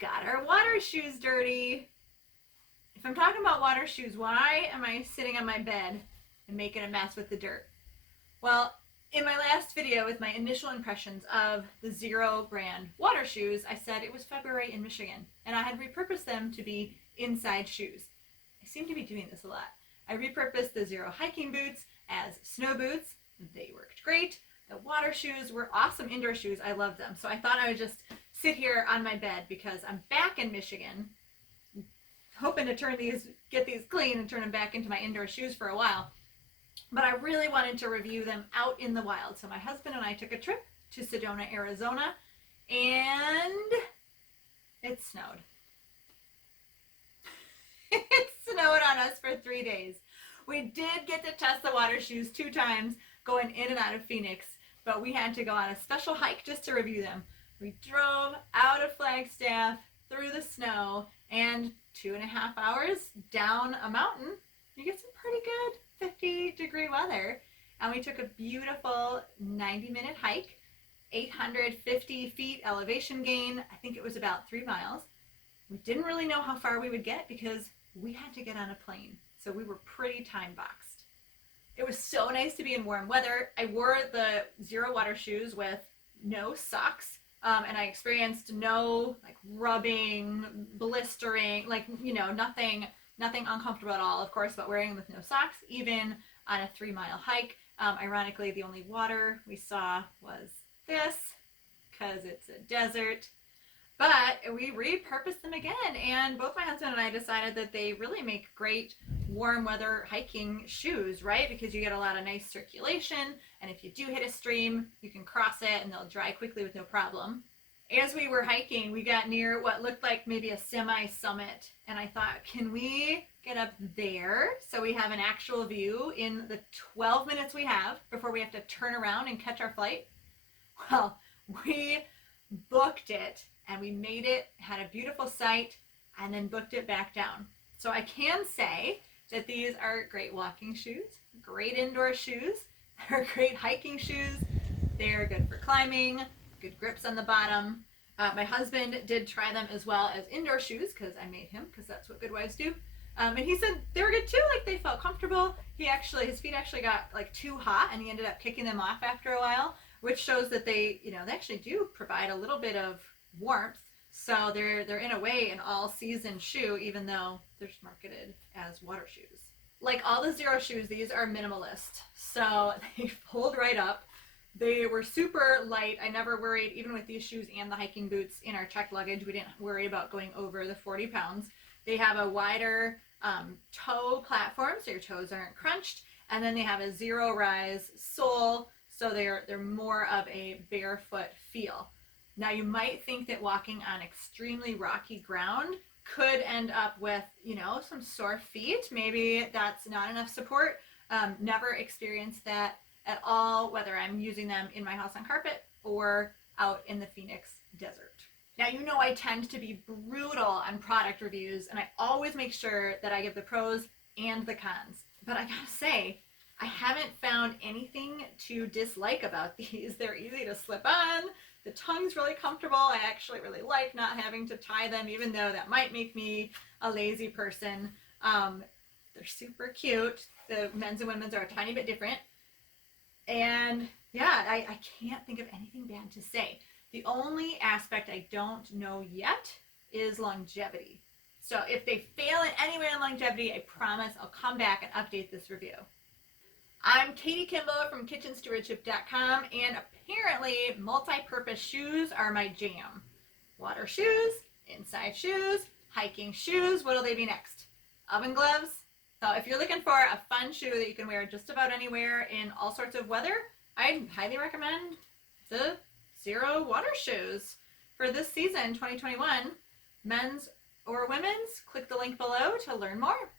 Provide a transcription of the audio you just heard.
got our water shoes dirty. If I'm talking about water shoes, why am I sitting on my bed and making a mess with the dirt? Well, in my last video with my initial impressions of the Xero brand water shoes, I said it was February in Michigan, and I had repurposed them to be inside shoes. I seem to be doing this a lot. I repurposed the Xero hiking boots as snow boots. They worked great. The water shoes were awesome indoor shoes. I loved them. So I thought I would just sit here on my bed because I'm back in Michigan, hoping to get these clean and turn them back into my indoor shoes for a while. But I really wanted to review them out in the wild. So my husband and I took a trip to Sedona, Arizona, and it snowed. It snowed on us for 3 days. We did get to test the water shoes 2 times going in and out of Phoenix, but we had to go on a special hike just to review them. We drove out of Flagstaff through the snow and 2.5 hours down a mountain. You get some pretty good 50-degree weather. And we took a beautiful 90-minute hike, 850 feet elevation gain. I think it was about 3 miles. We didn't really know how far we would get because we had to get on a plane. So we were pretty time boxed. It was so nice to be in warm weather. I wore the Xero water shoes with no socks. And I experienced no rubbing, blistering, nothing uncomfortable at all, of course, but wearing them with no socks, even on a 3-mile hike. Ironically, the only water we saw was this, because it's a desert. But we repurposed them again, and both my husband and I decided that they really make great warm weather hiking shoes, right? Because you get a lot of nice circulation, and if you do hit a stream, you can cross it and they'll dry quickly with no problem. As we were hiking, we got near what looked like maybe a semi-summit, and I thought, can we get up there so we have an actual view in the 12 minutes we have before we have to turn around and catch our flight? Well, we booked it, and we made it, had a beautiful sight, and then booked it back down. So I can say that these are great walking shoes, great indoor shoes, they're great hiking shoes, they're good for climbing, good grips on the bottom. My husband did try them as well as indoor shoes because I made him, because that's what good wives do. And he said they were good too, they felt comfortable. His feet actually got too hot, and he ended up kicking them off after a while, which shows that they actually do provide a little bit of warmth. So they're in a way an all-season shoe, even though they're marketed as water shoes. Like all the Xero shoes, these are minimalist. So they fold right up. They were super light. I never worried, even with these shoes and the hiking boots in our checked luggage, we didn't worry about going over the 40 pounds. They have a wider toe platform, so your toes aren't crunched. And then they have a zero rise sole, so they're more of a barefoot feel. Now you might think that walking on extremely rocky ground could end up with, some sore feet. Maybe that's not enough support. Never experienced that at all, whether I'm using them in my house on carpet or out in the Phoenix desert. Now, I tend to be brutal on product reviews, and I always make sure that I give the pros and the cons. But I gotta say, I haven't found anything to dislike about these. They're easy to slip on. The tongue's really comfortable. I actually really like not having to tie them, even though that might make me a lazy person. They're super cute. The men's and women's are a tiny bit different. And yeah, I can't think of anything bad to say. The only aspect I don't know yet is longevity. So if they fail in any way on longevity, I promise I'll come back and update this review. I'm Katie Kimball from kitchenstewardship.com, and apparently multi-purpose shoes are my jam. Water shoes, inside shoes, hiking shoes. What'll they be next? Oven gloves? So if you're looking for a fun shoe that you can wear just about anywhere in all sorts of weather, I highly recommend the Xero water shoes for this season, 2021. Men's or women's, click the link below to learn more.